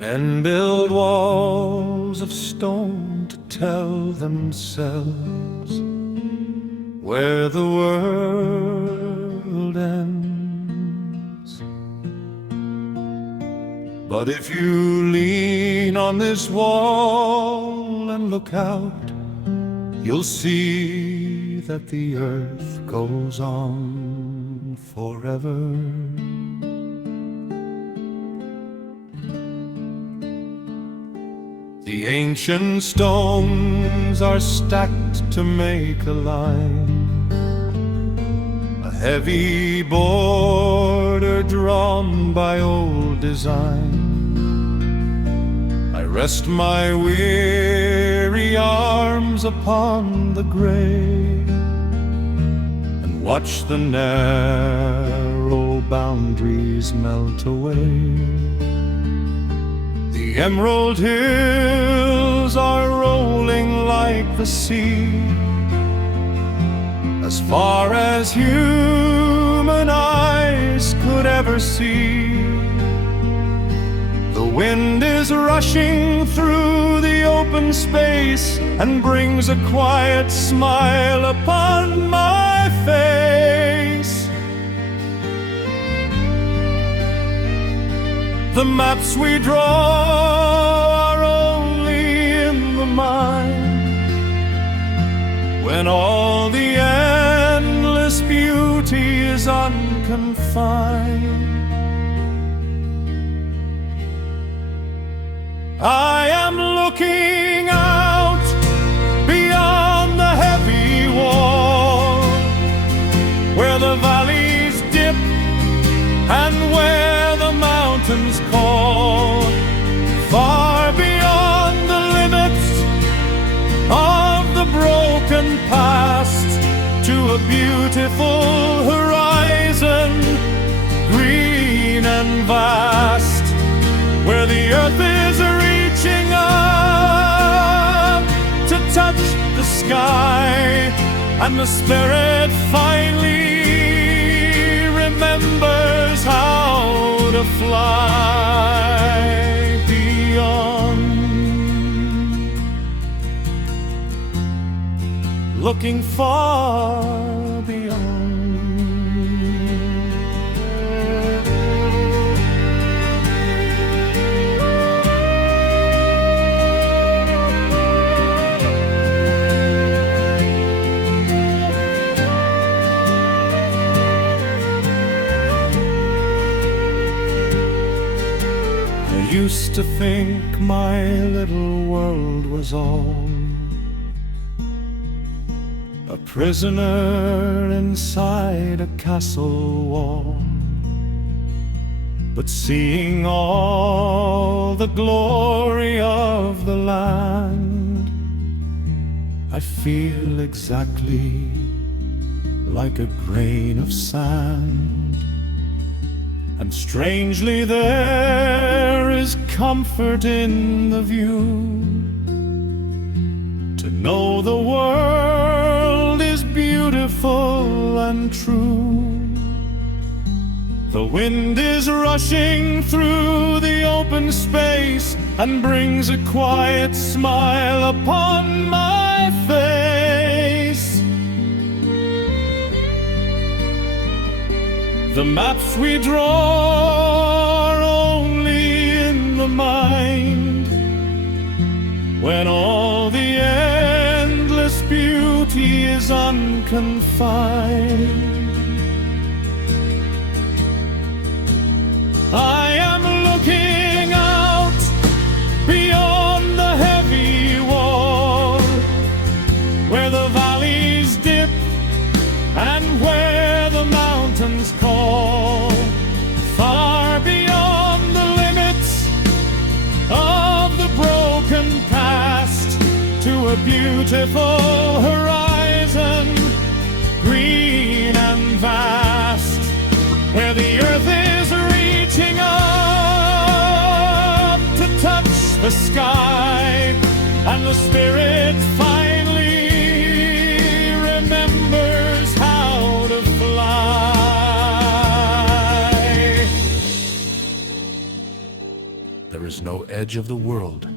Men build walls of stone to tell themselves where the world ends. But if you lean on this wall and look out, you'll see that the earth goes on forever. The ancient stones are stacked to make a line, a heavy border drawn by old design. I rest my weary arms upon the gray and watch the narrow boundaries melt away. The emerald hills are rolling like the sea, as far as human eyes could ever see. The wind is rushing through the open space and brings a quiet smile upon my face. The maps we draw are only in the mind, when all the endless beauty is unconfined. I am looking out beyond the heavy wall, where the valleys dip and where the mountains call, far beyond the limits of the broken past, to a beautiful horizon, green and vast, where the earth is reaching up to touch the sky, and the spirit finally remembers how to fly beyond. Looking far beyond. I used to think my little world was all a prisoner inside a castle wall. But seeing all the glory of the land, I feel exactly like a grain of sand. And strangely there is comfort in the view, to know the world is beautiful and true. The wind is rushing through the open space and brings a quiet smile upon my face. The maps we draw are only in the mind, when all the endless beauty is unconfined. I am looking out beyond the heavy wall, where the valleys dip and where the mountains call, far beyond the limits of the broken past, to a beautiful horizon, green and vast, where the earth is reaching up to touch the sky, and the spirit finally remembers how to fly. There is There's no edge of the world,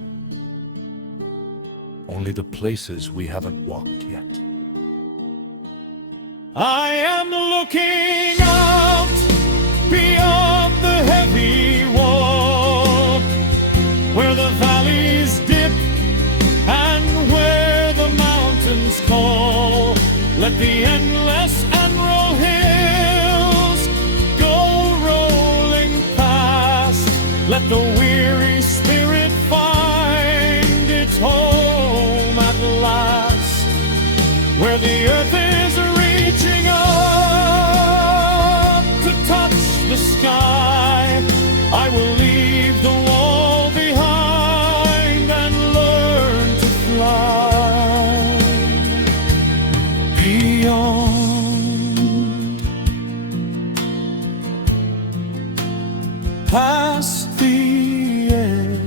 only the places we haven't walked yet. I am looking out beyond the heavy wall, where the valleys dip and where the mountains call. Let the endless emerald hills go rolling past. Let the weary spirit find its home at last, where the earth is reaching up to touch the sky. I will leave the wall behind and learn to fly beyond, past the edge,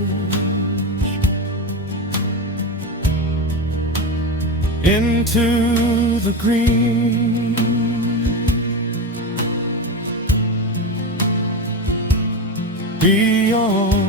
into the green, beyond.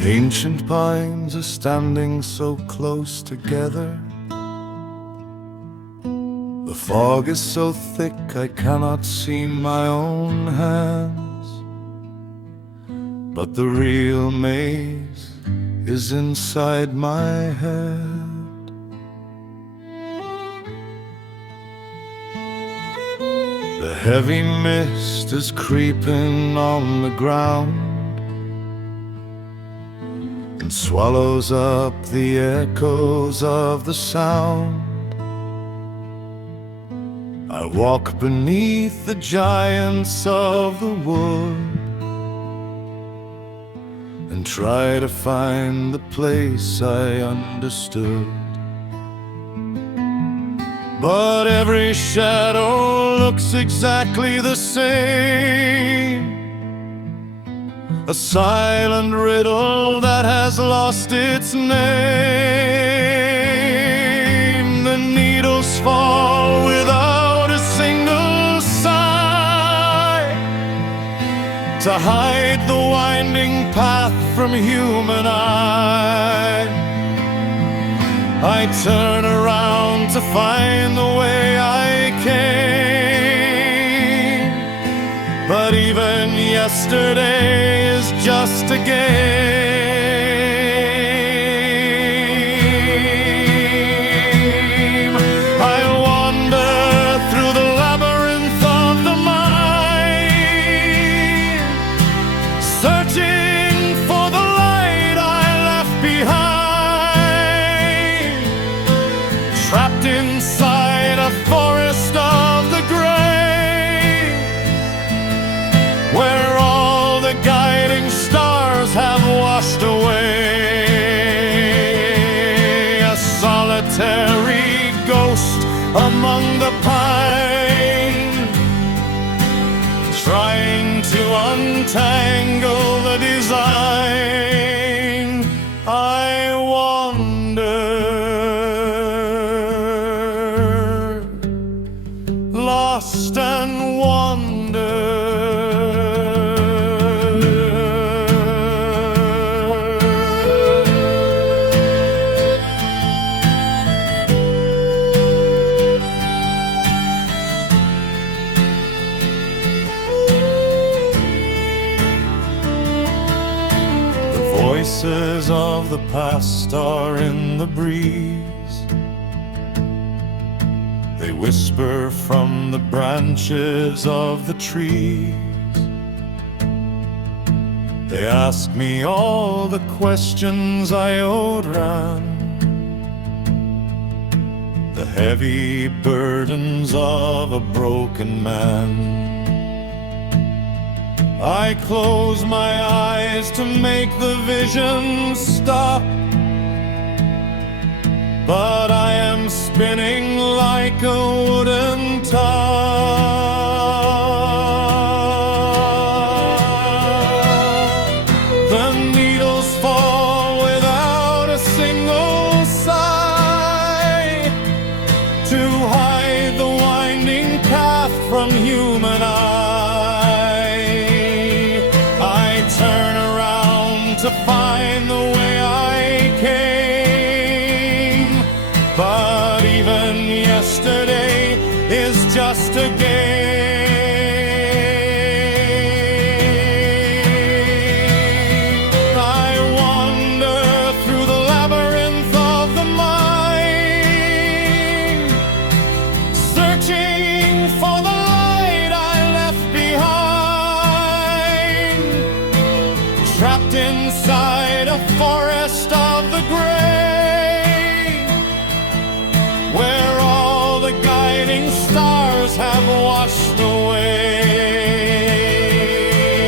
Ancient pines are standing so close together. The fog is so thick I cannot see my own hands, but the real maze is inside my head. The heavy mist is creeping on the ground and swallows up the echoes of the sound. I walk beneath the giants of the wood and try to find the place I understood. But every shadow looks exactly the same, a silent riddle that has lost its name. The needles fall without a single sigh to hide the winding path from human eye. I turn around to find the way I came, but even yesterday is just a game. I wander through the labyrinth of the mind, searching for the light I left behind, trapped inside a forest of the gray, where all the guiding stars have washed away. A solitary ghost among the pine, trying to untangle the design. I wander voices of the past are in the breeze. They whisper from the branches of the trees. They ask me all the questions I owed ran, the heavy burdens of a broken man. I close my eyes to make the vision stop, but I am spinning like a wooden top. The needles fall without a single sigh to hide the winding path from human eye. I turn around to find the way I came, but even yesterday is just a game. I wander through the labyrinth of the mind, searching for the light I left behind, trapped inside a forest of the gray, where all the guiding stars have washed away.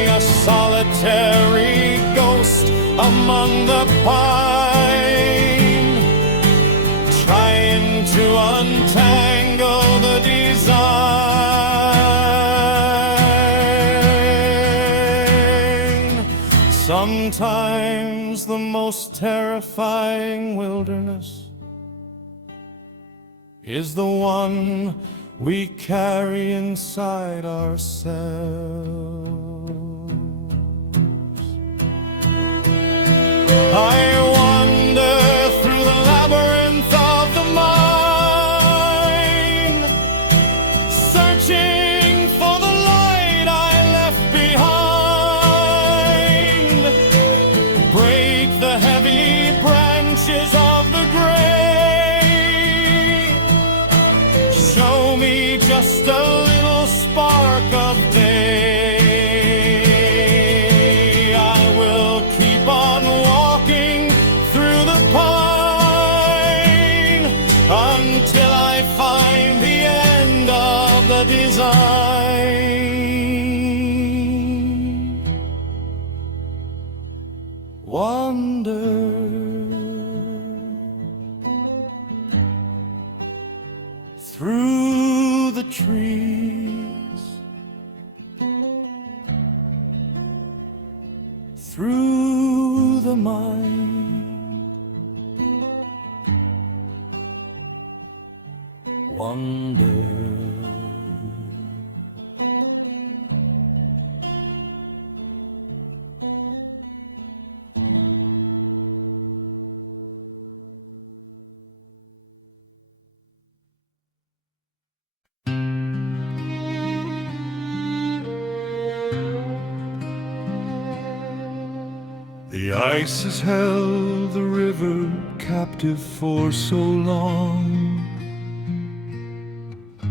A solitary ghost among the pine, trying to untangle the design. Sometimes the most terrifying wilderness is the one we carry inside ourselves. I wander through the labyrinth of the mind, searching for the light I left behind, break the heavy branches of the gray, show me just a little spark of day. I will keep on walking through the pine until I find the end of the design. Wander through the trees, through the mind, wander. The ice has held the river captive for so long.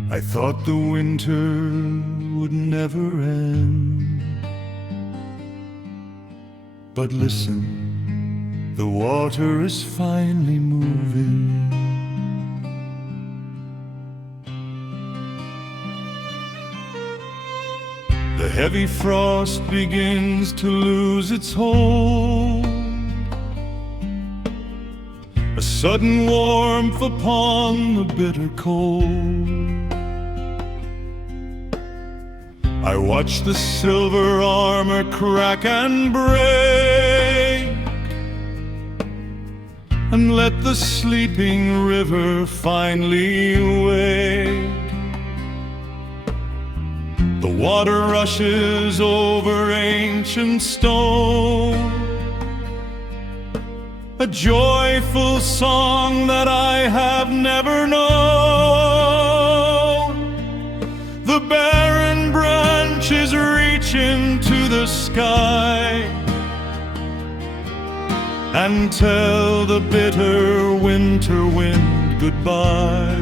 I thought the winter would never end. But listen, the water is finally moving. The heavy frost begins to lose its hold. A sudden warmth upon the bitter cold. I watch the silver armor crack and break, and let the sleeping river finally wake. The water rushes over ancient stone, a joyful song that I have never known. The barren branches reach into the sky, and tell the bitter winter wind goodbye.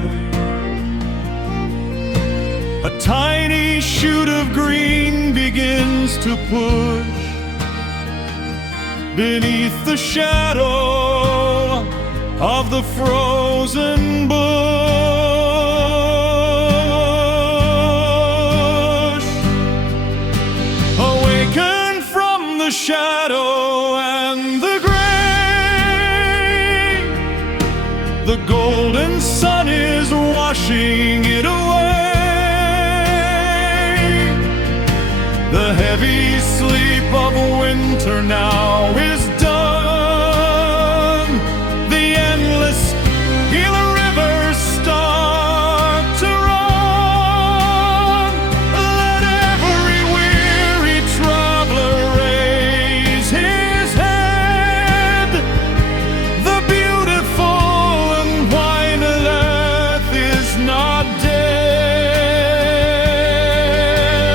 A tiny shoot of green begins to push beneath the shadow of the frozen bush. Awaken from the shadow and the gray. The golden sun is washing it away. The heavy sleep of winter now is done. The endless healer rivers start to run. Let every weary traveler raise his head. The beautiful and winded earth is not dead.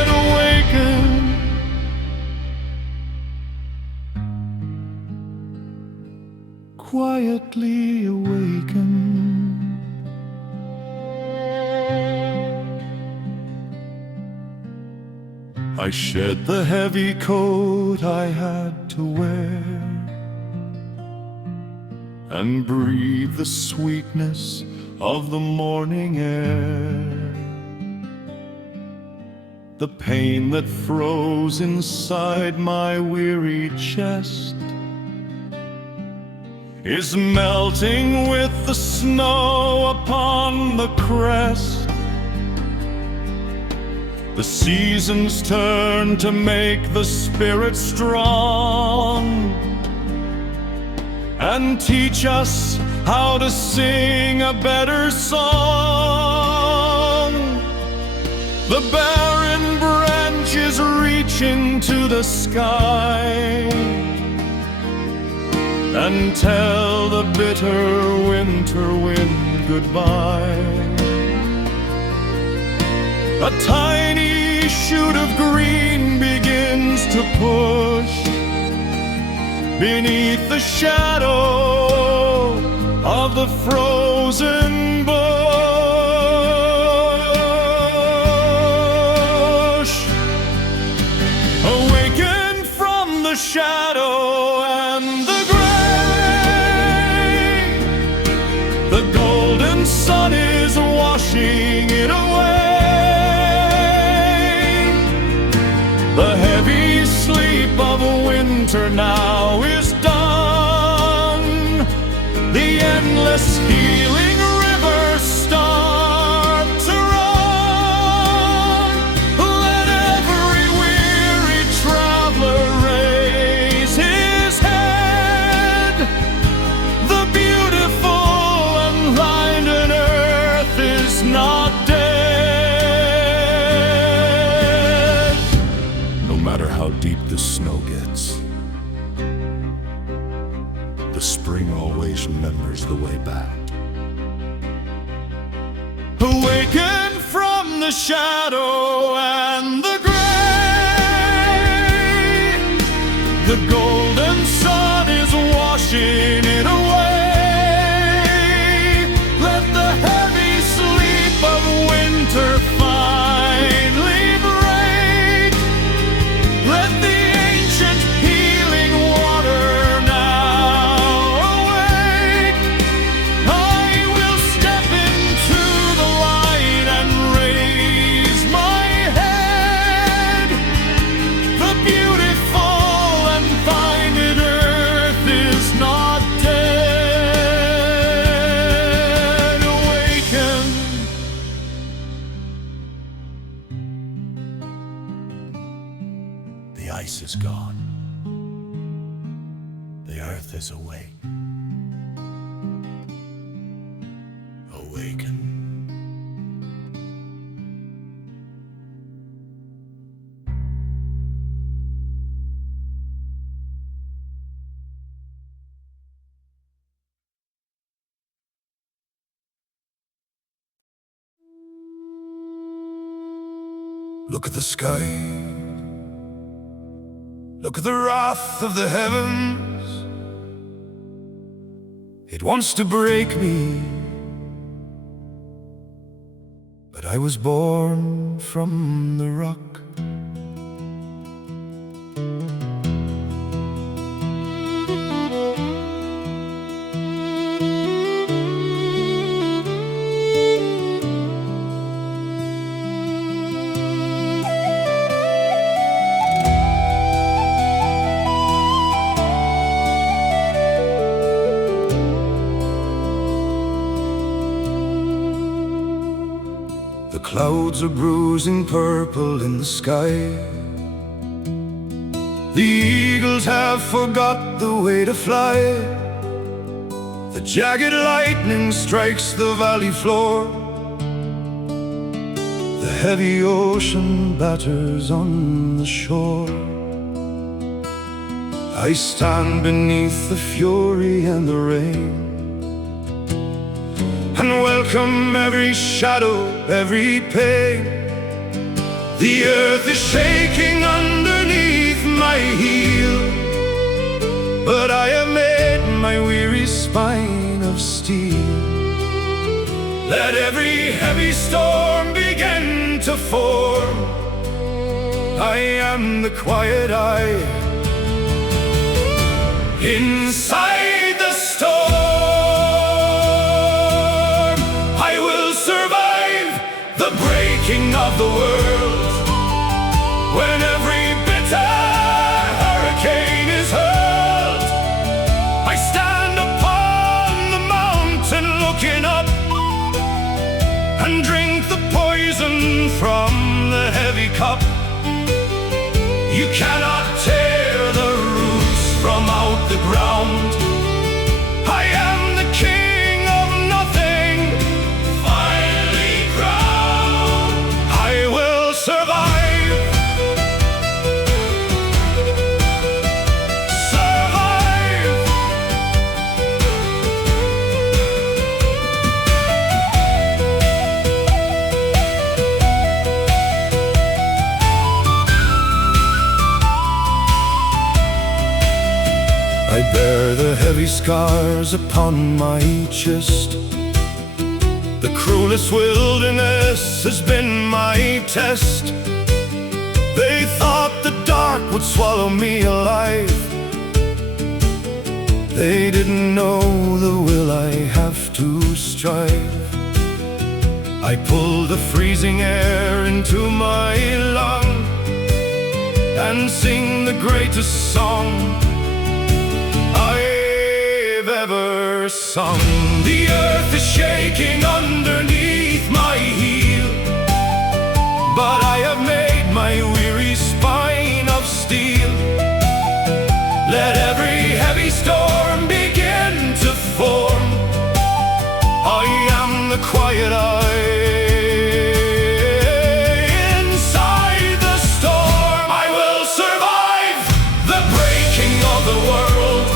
Awaken. Quietly awaken. I shed the heavy coat I had to wear and breathe the sweetness of the morning air. The pain that froze inside my weary chest is melting with the snow upon the crest. The seasons turn to make the spirit strong and teach us how to sing a better song. The barren branches reach into the sky and tell the bitter winter wind goodbye. A tiny shoot of green begins to push beneath the shadow of the frozen bush. Awaken from the shadow and the the golden sun is washing it away. The heavy sleep of winter now is done. The endless healing rivers start to run. Let every weary traveler raise his head. The beautiful not dead. No matter how deep the snow gets, the spring always remembers the way back. Awaken from the shadow and the gray. The golden sun is washing it away. Winter finally break. Let the ancient healing water now awake. I will step into the light and raise my head. The beautiful and finding earth is not dead. Awaken. The ice is gone. The earth is awake. Awaken. Look at the sky. Look at the wrath of the heavens. It wants to break me, but I was born from the rock. The clouds are bruising purple in the sky. The eagles have forgot the way to fly. The jagged lightning strikes the valley floor. The heavy ocean batters on the shore. I stand beneath the fury and the rain, and welcome every shadow, every pain. The earth is shaking underneath my heel, but I have made my weary spine of steel. Let every heavy storm begin to form. I am the quiet eye inside the storm. Of the world, when every bitter hurricane is hurled, I stand upon the mountain looking up, and drink the poison from the heavy cup. You cannot tear the roots from out the ground. I am the king of nothing, finally crowned. I will survive. Survive. I bear the heavy scars upon my chest. The cruelest wilderness has been my test. They thought the dark would swallow me alive. They didn't know the will I have to strive. I pull the freezing air into my lung and sing the greatest song I've ever sung. The earth is shaking underneath my heel, but I have made my weary spine of steel. Let every heavy storm begin to form. I am the quiet eye inside the storm. I will survive the breaking of the world,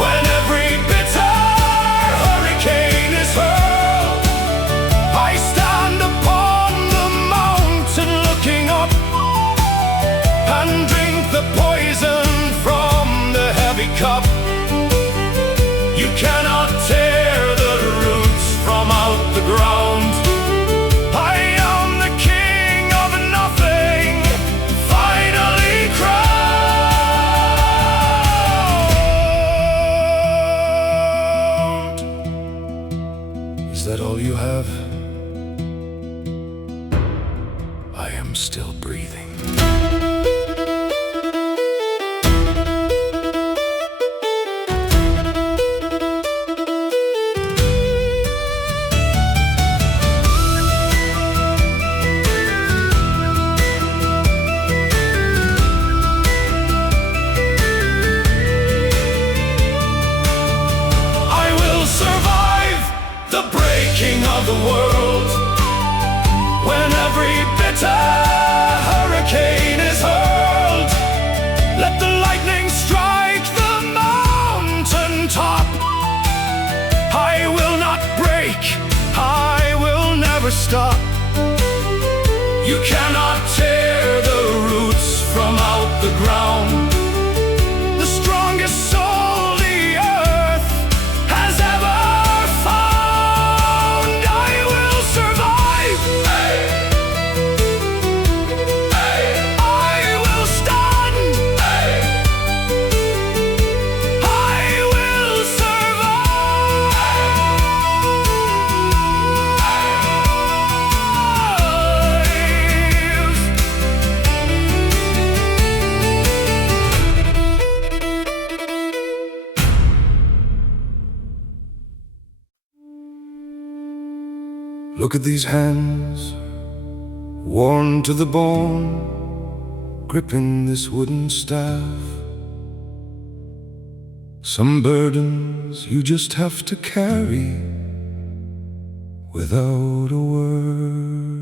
when every bitter hurricane is hurled. I stand upon the mountain looking up, and drink the poison from the heavy cup. You cannot tear the roots from out the ground. I am the king of nothing, finally crowned. Is that all you have? I am still breathing. Of the world, when every bitter hurricane is hurled. Let the lightning strike the mountain top. I will not break, I will never stop. You cannot tear the roots from out the ground. The strongest soul the earth Look at these hands, worn to the bone, gripping this wooden staff. Some burdens you just have to carry without a word.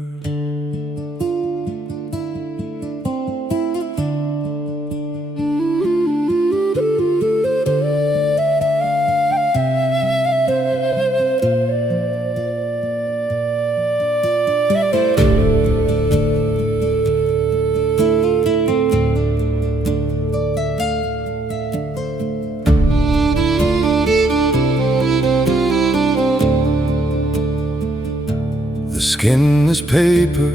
The skin is paper,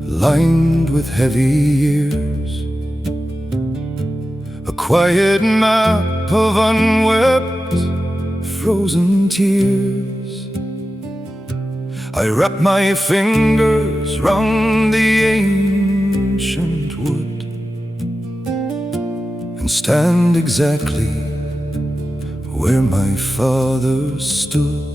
lined with heavy years, a quiet map of unwept, frozen tears. I wrap my fingers round the ancient wood and stand exactly where my father stood.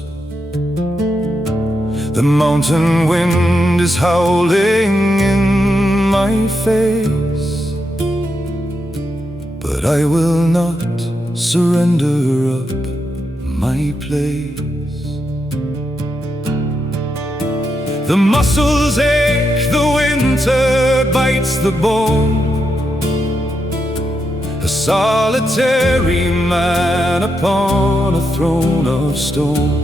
The mountain wind is howling in my face, but I will not surrender up my place. The muscles ache, the winter bites the bone. A solitary man upon a throne of stone.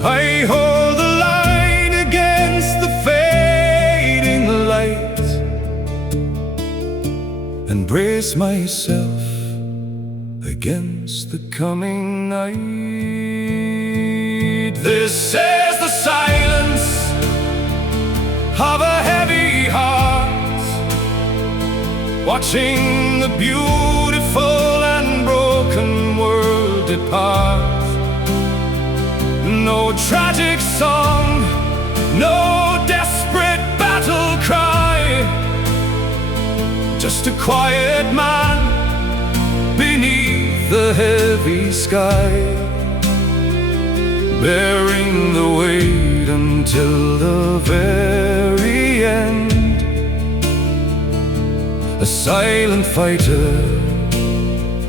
I hold the line against the fading light and brace myself against the coming night. This is the silence of a heavy heart, watching the beautiful and broken world depart. No tragic song, no desperate battle cry, just a quiet man beneath the heavy sky, bearing the weight until the very end. A silent fighter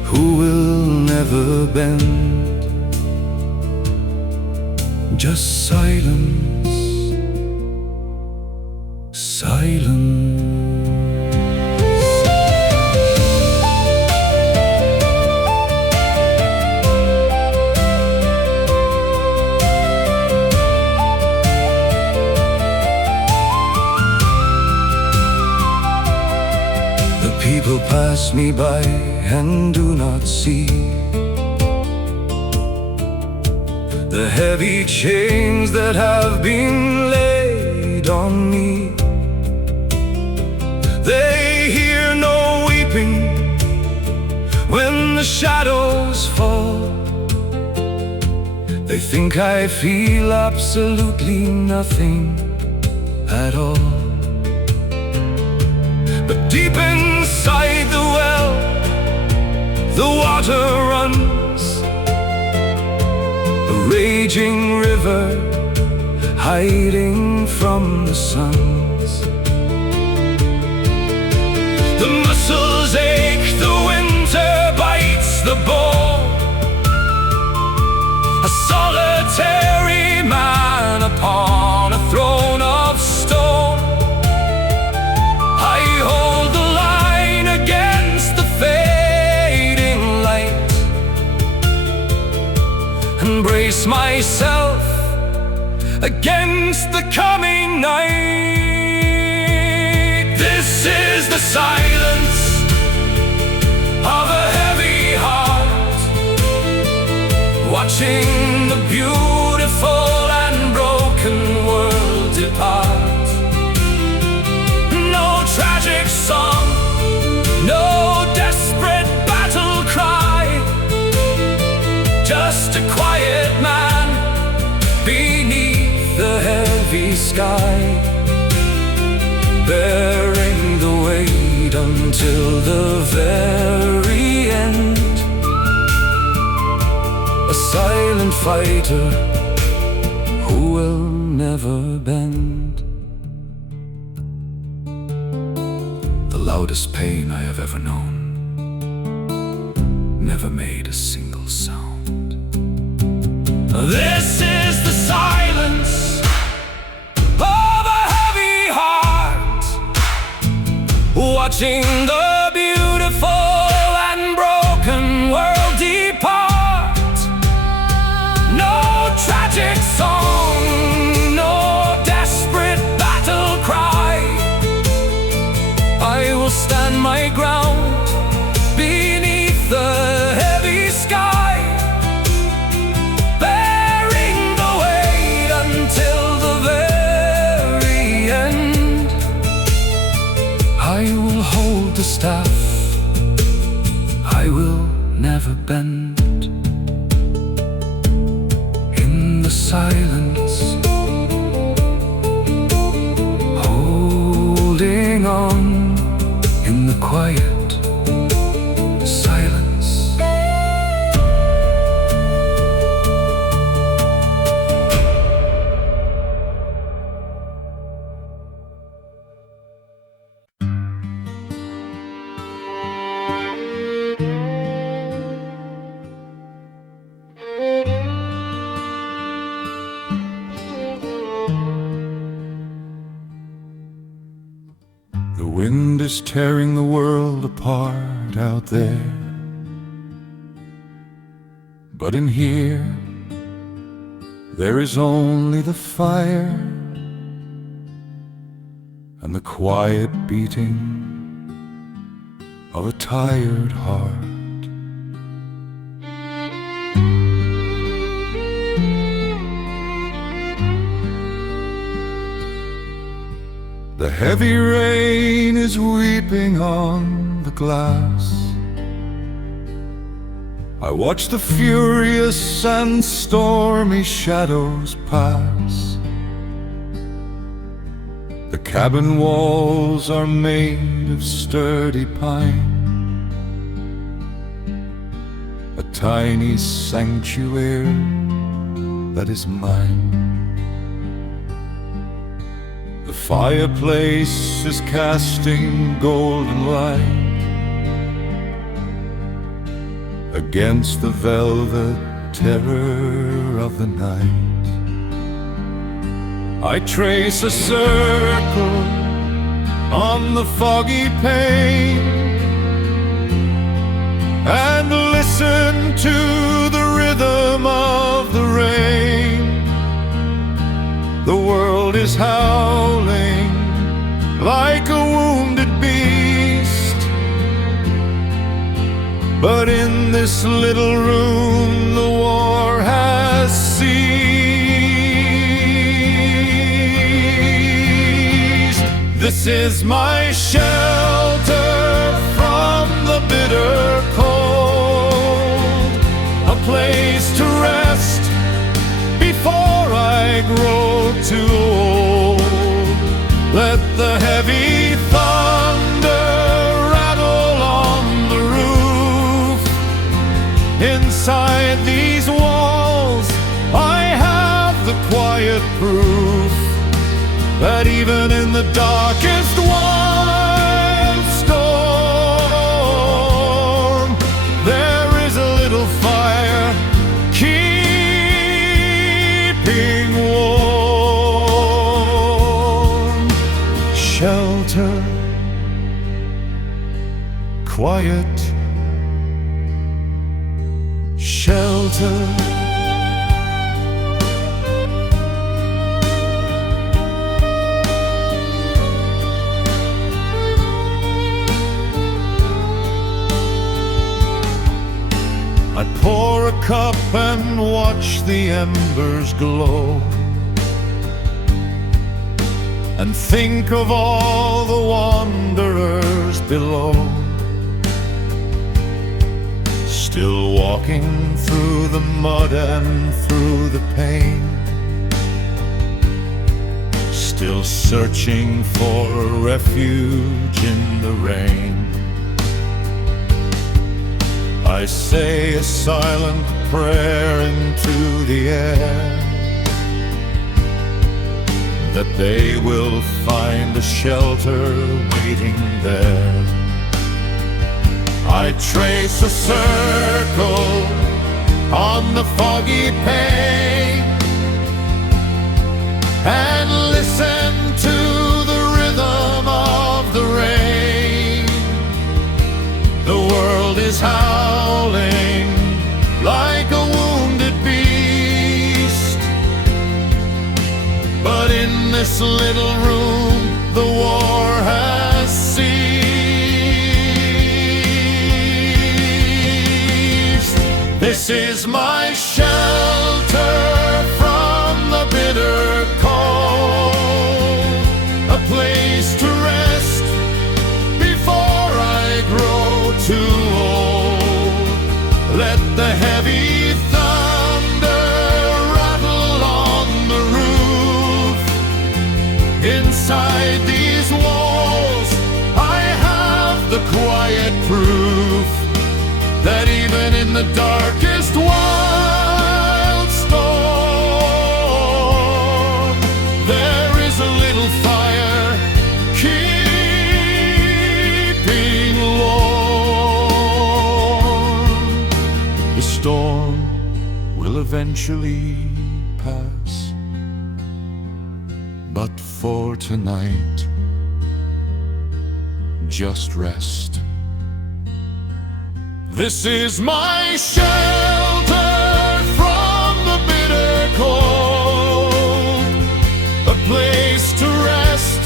who will never bend. Just silence, silence. The people pass me by and do not see the heavy chains that have been laid on me. They hear no weeping when the shadows fall. They think I feel absolutely nothing at all. But deep inside the well, the water runs, a raging river hiding from the suns. The muscles ache, the winter bites the bone. A solitary man upon a throne of stone. I hold the line against the fading light and brace myself against the coming night. This is the silence of a heavy heart, watching the beautiful and broken world depart. No tragic song, no desperate battle cry, just a quiet man beneath the heavy sky, bearing the weight until the very end. A silent fighter will never bend. The loudest pain I have ever known never made a single sound. This is the silence of a heavy heart, watching the beautiful and broken world depart. No tragic song, no desperate battle cry. I will stand my ground beneath the heavy sky, bearing the weight until the very end. I will hold the staff, I will never bend. In the silence, holding on in the quiet silence. The wind is tearing the world apart out there, but in here there is only the fire and the quiet beating of a tired heart. The heavy rain is weeping on the glass. I watch the furious and stormy shadows pass. The cabin walls are made of sturdy pine, a tiny sanctuary that is mine. The fireplace is casting golden light against the velvet terror of the night. I trace a circle on the foggy pane and listen to the rhythm of the rain. The world is howling like a wounded beast, but in this little room the war has ceased. This is my shelter from the bitter cold, a place to rest before I grow too old. Let the heavy thunder rattle on the roof. Inside these walls I have the quiet proof that even in the darkest wild storm there is a little fire keeping warm. Shelter, quiet, shelter. I pour a cup and watch the embers glow, and think of all the wanderers below, still walking through the mud and through the pain, still searching for a refuge in the rain. I say a silent prayer into the air, that they will find a shelter waiting there. I trace a circle on the foggy pane and listen to the rhythm of the rain. The world is howling like a wounded beast, but in this little room the war has ceased. This is my shelter from the bitter cold, a place to rest before I grow too old. Let the heavy thunder rattle on the roof. Inside these walls I have the quiet proof that even in the darkest wild storm there is a little fire keeping warm. The storm will eventually pass, but for tonight, just rest. This is my shelter from the bitter cold, a place to rest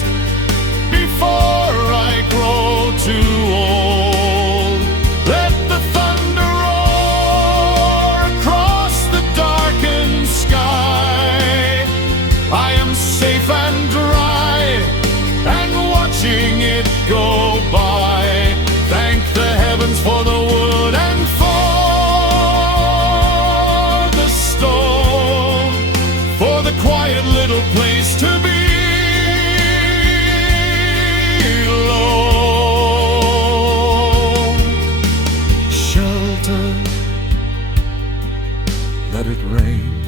before I grow too old. Let the thunder roar across the darkened sky. I am safe and dry and watching it go by. Thank the heavens for the wood and for the stone, for the quiet little place to be alone. Shelter, let it rain.